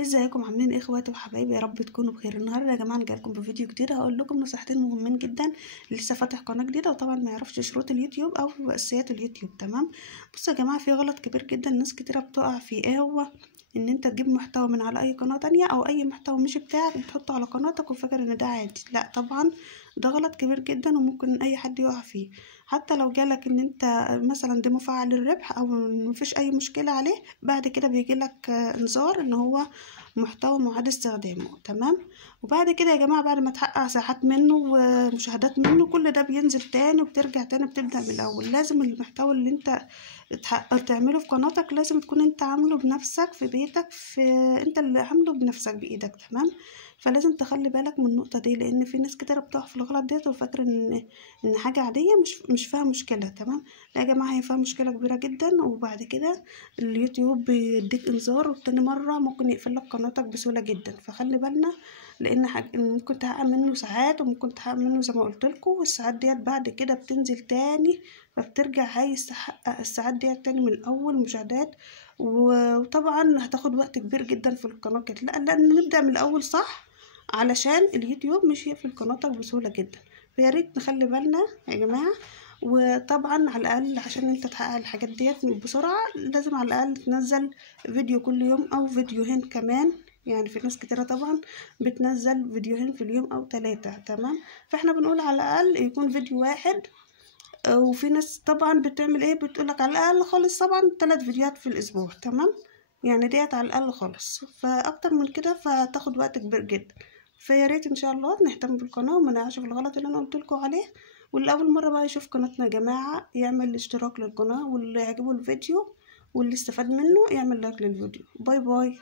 ازيكم عاملين ايه اخواتي وحبايبي؟ يا رب تكونوا بخير. النهارده يا جماعه انا جايلكم بفيديو جديد، هقول لكم نصيحتين مهمين جدا اللي لسه فاتح قناه جديده وطبعا ما يعرفش شروط اليوتيوب او اساسيات اليوتيوب. تمام، بصوا يا جماعه، في غلط كبير جدا ناس كتيره بتقع فيه. ايه هو؟ ان انت تجيب محتوى من على اي قناه تانية او اي محتوى مش بتاعك بتحطه على قناتك وفاكر ان ده عادي. لا طبعا، ده غلط كبير جدا وممكن اي حد يقع فيه. حتى لو جالك ان انت مثلا ده مفعل الربح او مفيش اي مشكله عليه، بعد كده بيجيلك انذار ان هو محتوى معاد استخدامه. تمام، وبعد كده يا جماعة بعد ما تحقق ساعات منه ومشاهدات منه كل ده بينزل تاني وبترجع تاني بتبدأ من الأول. لازم المحتوى اللي انت تعمله في قناتك لازم تكون انت عامله بنفسك في بيتك، انت اللي عامله بنفسك بإيدك. تمام، فلازم تخلي بالك من النقطة دي، لأن في ناس كتير بتقع في الغلط ديت وفاكرة ان حاجة عادية مش فيها مشكلة. تمام، لا يا جماعة، هي فيها مشكلة كبيرة جدا، وبعد كده اليوتيوب بيديك انذار وتاني مرة ممكن يقفل لك قناتك بسهولة جدا. فخلي بالنا، لان ممكن تحقق منه ساعات وممكن تحقق منه زي ما قلت لكم، والساعات ديت بعد كده بتنزل تاني، فبترجع عايز تحقق الساعات ديت تاني من الاول مشاهدات، وطبعا هتاخد وقت كبير جدا في القناة كده. لا لان نبدأ من الاول صح علشان اليوتيوب مش يقفل قناتك بسهولة جدا. فيا ريت نخلي بالنا يا جماعة. وطبعا على الاقل عشان انت تحقق الحاجات ديت بسرعه لازم على الاقل تنزل فيديو كل يوم او فيديوهين كمان. يعني في ناس كتيره طبعا بتنزل فيديوهين في اليوم او 3. تمام، فاحنا بنقول على الاقل يكون فيديو واحد. وفي ناس طبعا بتعمل ايه، بتقولك على الاقل خالص طبعا 3 فيديوهات في الاسبوع. تمام، يعني ديت على الاقل خالص، فاكتر من كده فهتاخد وقت كبير جدا. فيا ريت ان شاء الله نهتم بالقناه وما نقعش في الغلط اللي انا قلت لكم عليه. واللي اول مره بقى يشوف قناتنا يا جماعه يعمل اشتراك للقناه، واللي يعجبه الفيديو واللي استفاد منه يعمل لايك للفيديو. باي باي.